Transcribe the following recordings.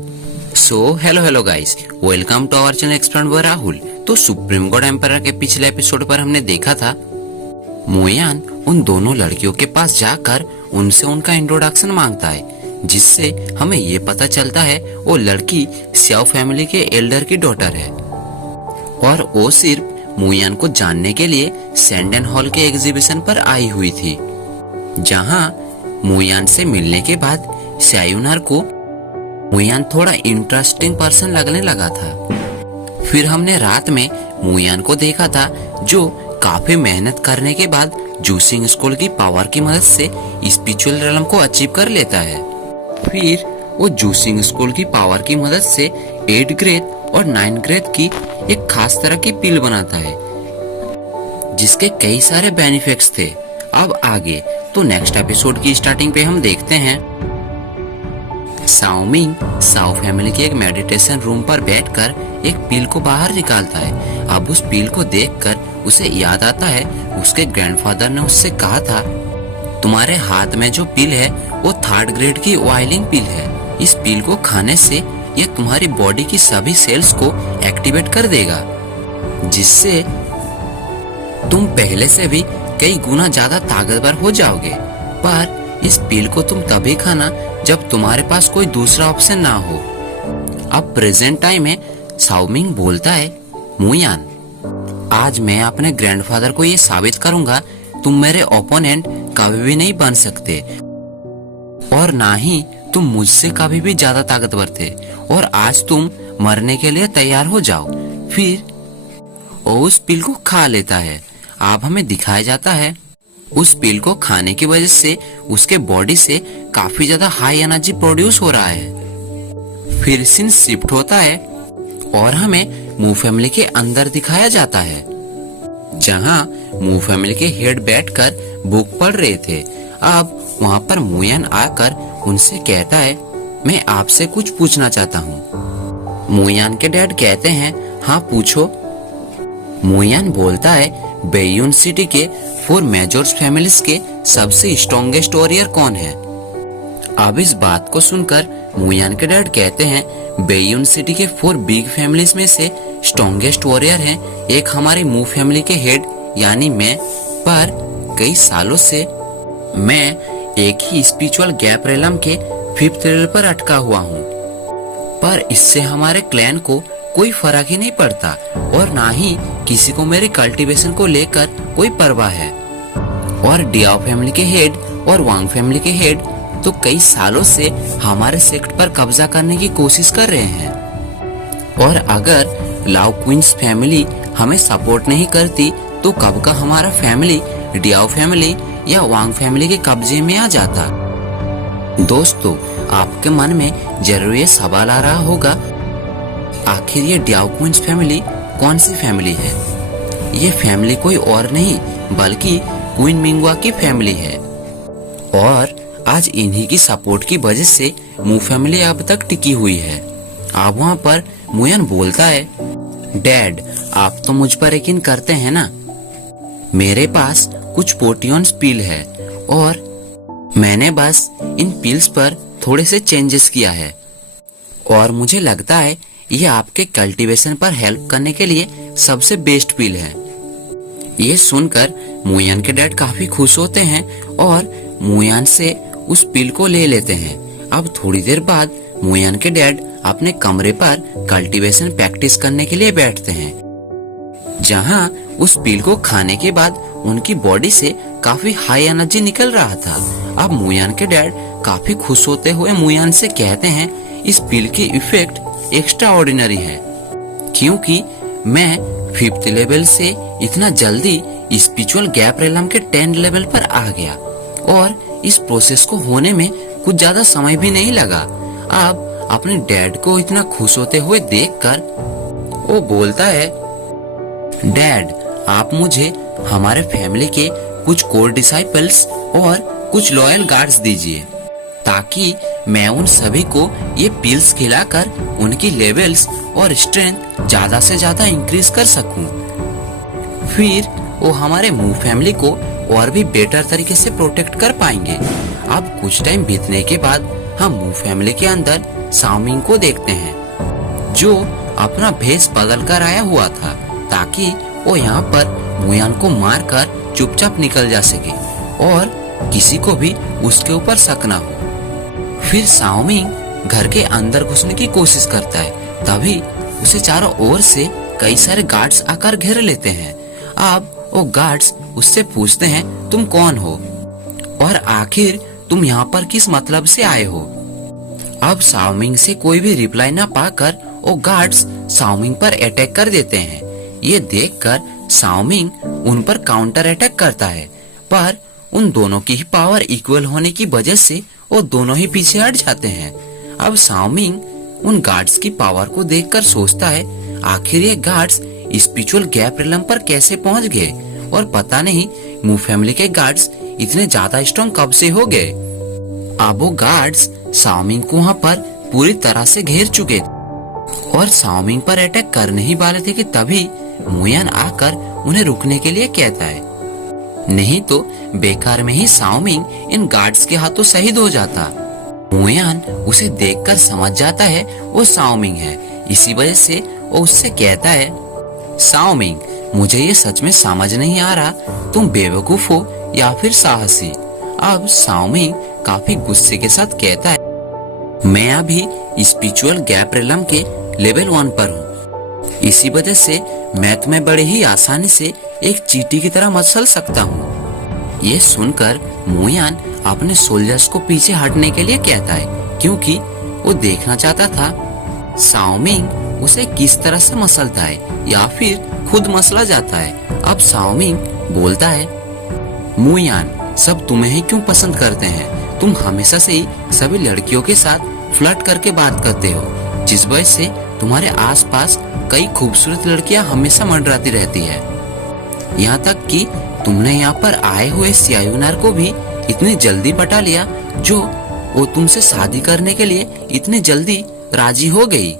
Hello hello guys, welcome to our channel explain by Rahul. तो supreme God empire के पिछले episode पर हमने देखा था मोयान उन दोनों लड़कियों के पास जाकर उनसे उनका इंट्रोडक्शन मांगता है, जिससे हमें ये पता चलता है वो लड़की स्याओ फैमिली के एल्डर की डॉटर है और वो सिर्फ मोयान को जानने के लिए सैंडन हॉल के एग्जीबिशन पर आई हुई थी, जहां मोयान से मिलने के बाद स्यायुनार को मोयान थोड़ा इंटरेस्टिंग पर्सन लगने लगा था। फिर हमने रात में मोयान को देखा था, जो काफी मेहनत करने के बाद जूसिंग स्कूल की पावर की मदद से स्पिरिचुअल रेलम को अचीव कर लेता है। फिर वो जूसिंग स्कूल की पावर की मदद से 8 ग्रेड और 9 ग्रेड की एक खास तरह की पिल बनाता है, जिसके कई सारे बेनिफिट्स थे। अब आगे तो नेक्स्ट एपिसोड की स्टार्टिंग पे हम देखते हैं साओमिंग साओ फैमिली के एक मेडिटेशन रूम पर बैठकर एक पील को बाहर निकालता है। अब उस पील को देखकर उसे याद आता है उसके ग्रैंडफादर ने उससे कहा था, तुम्हारे हाथ में जो पील है वो 3rd ग्रेड की ऑयलिंग पील है। इस पील को खाने से यह तुम्हारी बॉडी की सभी सेल्स को एक्टिवेट कर देगा, जिससे तुम पहले से भी कई गुना ज्यादा ताकतवर हो जाओगे। पर इस पील को तुम तभी खाना जब तुम्हारे पास कोई दूसरा ऑप्शन ना हो। अब प्रेजेंट टाइम में साओमिंग बोलता है, मोयान, आज मैं अपने ग्रैंडफादर को ये साबित करूंगा तुम मेरे ओपोनेंट कभी भी नहीं बन सकते और ना ही तुम मुझसे कभी भी ज्यादा ताकतवर थे, और आज तुम मरने के लिए तैयार हो जाओ। फिर वो उस पील को खा लेता है। अब हमें दिखाया जाता है उस पील को खाने की वजह से उसके बॉडी से काफी ज्यादा हाई एनर्जी प्रोड्यूस हो रहा है। फिर सीन शिफ्ट होता है और हमें मू फैमिली के अंदर दिखाया जाता है, जहां मू फैमिली के हेड बैठकर बुक पढ़ रहे थे। अब वहां पर मोयान आकर उनसे कहता है, मैं आपसे कुछ पूछना चाहता हूँ। मोयान के डैड कहते हैं, हाँ पूछो। मोयान बोलता है, बेयुन सिटी के 4 मेजर फैमिलीज के सबसे स्ट्रॉन्गेस्ट वॉरियर कौन है? अब इस बात को सुनकर मोयान के डैड कहते हैं, बेयुन सिटी के 4 बिग फैमिलीज में से स्ट्रॉन्गेस्ट वॉरियर हैं एक हमारी मू फैमिली के हेड यानी मैं। पर कई सालों से मैं एक ही स्पिरिचुअल गैप रेलम के 5th लेवल पर अटका हुआ हूँ, पर इससे हमारे क्लैन को कोई फर्क ही नहीं पड़ता और ना ही किसी को मेरी कल्टीवेशन को लेकर कोई परवाह है। और डियाओ फैमिली के हेड और वांग फैमिली के हेड तो कई सालों से हमारे सेक्ट पर कब्जा करने की कोशिश कर रहे हैं, और अगर लाओ क्वींस फैमिली हमें सपोर्ट नहीं करती तो कब का हमारा फैमिली डियाओ फैमिली या वांग फैमिली के कब्जे में आ जाता। दोस्तों, आपके मन में जरूर ये सवाल आ रहा होगा, आखिर ये डियाओ क्वींस फैमिली कौन सी फैमिली है? ये फैमिली कोई और नहीं बल्कि क्वीन मिंगवा की फैमिली है, और आज इन्हीं की सपोर्ट की वजह से मू फैमिली अब तक टिकी हुई है। अब वहाँ पर मोयान बोलता है, डैड आप तो मुझ पर यकीन करते हैं ना? मेरे पास कुछ पोटियंस पील है और मैंने बस इन पील्स पर थोड़े से चेंजेस किया है, और मुझे लगता है ये आपके कल्टीवेशन पर हेल्प करने के लिए सबसे बेस्ट पील है। ये सुनकर मोयान के डैड काफी खुश होते हैं और मोयान से उस पील को ले लेते हैं। अब थोड़ी देर बाद मोयान के डैड अपने कमरे पर कल्टीवेशन प्रैक्टिस करने के लिए बैठते हैं, जहां उस पील को खाने के बाद उनकी बॉडी से काफी हाई एनर्जी निकल रहा था। अब मोयान के डैड काफी खुश होते हुए मोयान से कहते हैं, इस पील की इफेक्ट एक्स्ट्रा ऑर्डिनरी है, क्योंकि मैं 5th लेवल से इतना जल्दी स्पिरिचुअल गैप रेलम के 10th लेवल पर आ गया, और इस प्रोसेस को होने में कुछ ज्यादा समय भी नहीं लगा। अब अपने डैड को इतना खुश होते हुए देखकर वो बोलता है, डैड आप मुझे हमारे फैमिली के कुछ कोर डिसाइपल्स और कुछ लॉयल गार्ड्स दीजिए, ताकि मैं उन सभी को ये पिल्स खिलाकर उनकी लेवल्स और स्ट्रेंथ ज्यादा से ज्यादा इंक्रीज कर सकूं। फिर वो हमारे मू फैमिली को और भी बेटर तरीके से प्रोटेक्ट कर पाएंगे। अब कुछ टाइम बीतने के बाद हम मू फैमिली के अंदर साओमिंग को देखते हैं, जो अपना भेष बदल कर आया हुआ था ताकि वो यहाँ पर मुयान को मारकर चुपचाप निकल जा सके और किसी को भी उसके ऊपर शक ना हो। फिर साओमिंग घर के अंदर घुसने की कोशिश करता है, तभी उसे चारों ओर से कई सारे गार्ड्स आकर घेर लेते हैं। अब वो गार्ड्स उससे पूछते हैं तुम कौन हो और आखिर तुम यहाँ पर किस मतलब से आए हो। अब साओमिंग से कोई भी रिप्लाई ना पाकर वो गार्ड्स साओमिंग पर अटैक कर देते हैं। ये देखकर साओमिंग उन पर काउंटर अटैक करता है, पर उन दोनों की ही पावर इक्वल होने की वजह से वो दोनों ही पीछे हट जाते हैं। अब साओमिंग उन गार्ड्स की पावर को देखकर सोचता है आखिर ये गार्ड्स स्पिरिचुअल गैप रिलम पर कैसे पहुंच गए और पता नहीं मू फैमिली के गार्ड्स इतने ज्यादा स्ट्रॉन्ग कब से हो गए। अब वो गार्ड्स साओमिंग को वहाँ पर पूरी तरह से घेर चुके और साओमिंग पर अटैक करने ही वाले थे कि तभी मुयान आकर उन्हें रुकने के लिए कहता है, नहीं तो बेकार में ही साओमिंग इन गार्ड्स के हाथों शहीद हो जाता। मुयान उसे देखकर समझ जाता है वो साओमिंग है, इसी वजह से वो उससे कहता है, साओमिंग मुझे ये सच में समझ नहीं आ रहा तुम बेवकूफ हो या फिर साहसी। अब साओमिंग काफी गुस्से के साथ कहता है, मैं अभी स्पिरिचुअल गैप रिलम के लेवल 1 पर हूँ, इसी वजह से मैं तुम्हें बड़े ही आसानी से एक चींटी की तरह मसल सकता हूँ। ये सुनकर मुयान अपने सोल्जर्स को पीछे हटने के लिए कहता है, क्योंकि वो देखना चाहता था साओमिंग उसे किस तरह से मसलता है या फिर खुद मसला जाता है। अब साओमिंग बोलता है, मुयान सब तुम्हें ही क्यों पसंद करते हैं, तुम हमेशा से ही सभी लड़कियों के साथ फ्लर्ट करके बात करते हो, जिस वजह से तुम्हारे आसपास कई खूबसूरत लड़कियां हमेशा मंडराती रहती है। यहाँ तक कि तुमने यहाँ पर आए हुए सियायूनार को भी इतनी जल्दी पटा लिया जो वो तुमसे शादी करने के लिए इतनी जल्दी राजी हो गई।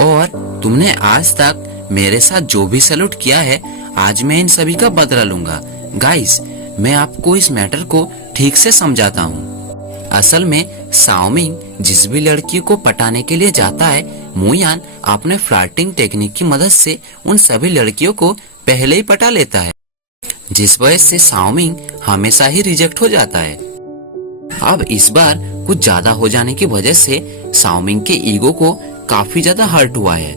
और तुमने आज तक मेरे साथ जो भी सलूट किया है, आज मैं इन सभी का बदला लूंगा। गाइस, मैं आपको इस मैटर को ठीक से समझाता हूँ। असल में साओमिंग जिस भी लड़की को पटाने के लिए जाता है, मुयान अपने फ्लर्टिंग टेक्निक की मदद से उन सभी लड़कियों को पहले ही पटा लेता है, जिस वजह से साओमिंग हमेशा ही रिजेक्ट हो जाता है। अब इस बार कुछ ज्यादा हो जाने की वजह से साओमिंग के ईगो को काफी ज्यादा हर्ट हुआ है,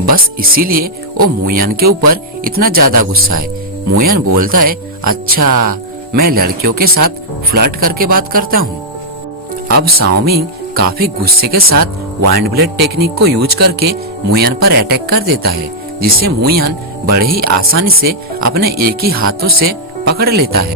बस इसीलिए वो मुयान के ऊपर इतना ज्यादा गुस्सा है। मुयान बोलता है, अच्छा मैं लड़कियों के साथ फ्लर्ट करके बात करता हूँ। अब साओमिंग काफी गुस्से के साथ वाइंड ब्लेड टेक्निक को यूज करके मुयान पर अटैक कर देता है, जिसे मुयान बड़े ही आसानी से अपने एक ही हाथों से पकड़ लेता है।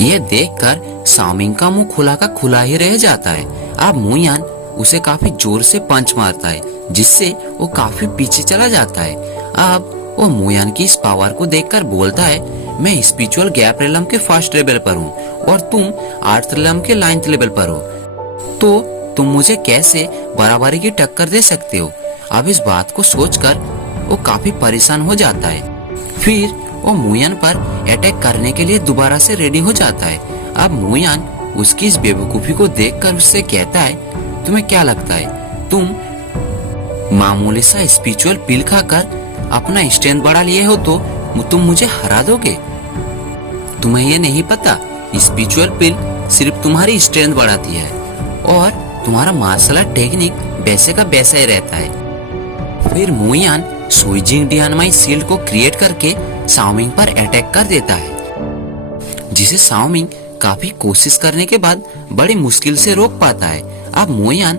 यह देखकर साओमिंग का मुंह खुला का खुला ही रह जाता है। अब मुयान उसे काफी जोर से पंच मारता है, जिससे वो काफी पीछे चला जाता है। अब वो मुयान की इस पावर को देखकर बोलता है, मैं स्पिरिचुअल गैप रिलम के फर्स्ट लेवल पर हूँ और तुम 8th रिलम के 9th लेवल पर हो, तो तुम मुझे कैसे बराबरी की टक्कर दे सकते हो। अब इस बात को सोचकर वो काफी परेशान हो जाता है। फिर वो मुयान पर अटैक करने के लिए दोबारा से रेडी हो जाता है। अब मुयान उसकी इस बेवकूफी को देखकर उससे कहता है, तुम्हें क्या लगता है तुम मामूली सा स्पिरिचुअल पिल खाकर अपना स्ट्रेंथ बढ़ा लिए हो तो तुम मुझे हरा दोगे? तुम्हें ये नहीं पता स्पिरिचुअल पिल सिर्फ तुम्हारी स्ट्रेंथ बढ़ाती है और तुम्हारा मार्शल आर्ट टेक्निक वैसे का वैसा ही रहता है। फिर मुयान सुइजिंग डियानमाई शील्ड को क्रिएट करके साओमिंग पर अटैक कर देता है, जिसे साओमिंग काफी कोशिश करने के बाद बड़ी मुश्किल से रोक पाता है। अब मुयान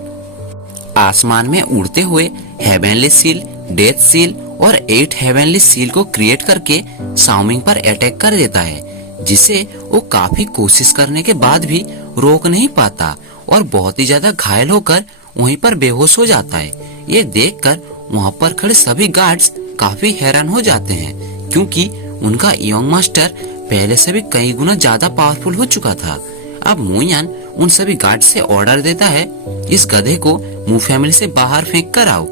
आसमान में उड़ते हुए हेवनली सील, डेथ सील और 8 हेवनली सील को क्रिएट करके साओमिंग पर अटैक कर देता है, जिसे वो काफी कोशिश करने के बाद भी रोक नहीं पाता और बहुत ही ज्यादा घायल होकर वहीं पर बेहोश हो जाता है। ये देखकर वहाँ पर खड़े सभी गार्ड्स काफी हैरान हो जाते हैं, क्योंकि उनका यंग मास्टर पहले से भी कई गुना ज्यादा पावरफुल हो चुका था। अब मुयान उन सभी गार्ड से ऑर्डर देता है, इस गधे को मू फैमिली से बाहर फेंक कर आओ।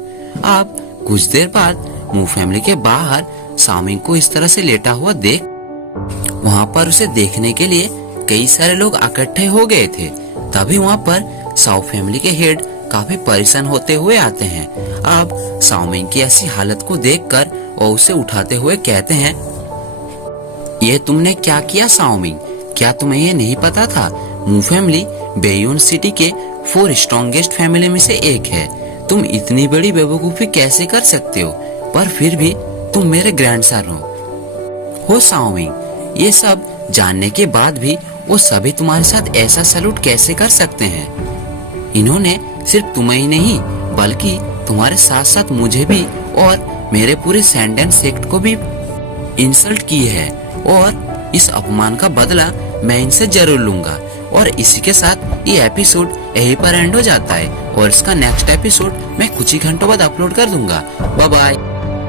अब कुछ देर बाद मू फैमिली के बाहर साओमिंग को इस तरह से लेटा हुआ देख वहाँ पर उसे देखने के लिए कई सारे लोग इकट्ठे हो गए थे। तभी वहाँ पर साओ फैमिली के हेड काफी परेशान होते हुए आते हैं। अब साओमिंग की ऐसी हालत को देखकर वो उसे उठाते हुए कहते हैं, ये तुमने क्या किया साओमिंग? क्या तुम्हें ये नहीं पता था मू फैमिली बेयोन सिटी के 4 स्ट्रॉन्गेस्ट फैमिली में से एक है? तुम इतनी बड़ी बेवकूफी कैसे कर सकते हो? पर फिर भी तुम मेरे ग्रैंडसन हो साओमिंग। ये सब जानने के बाद भी वो सभी तुम्हारे साथ ऐसा सैल्यूट कैसे कर सकते हैं? इन्होंने सिर्फ तुम्हें ही नहीं बल्कि तुम्हारे साथ साथ मुझे भी और मेरे पूरे सैंडेंस सेक्ट को भी इंसल्ट की है, और इस अपमान का बदला मैं इनसे जरूर लूंगा। और इसी के साथ ये एपिसोड यहीं पर एंड हो जाता है और इसका नेक्स्ट एपिसोड मैं कुछ ही घंटों बाद अपलोड कर दूंगा। Bye bye.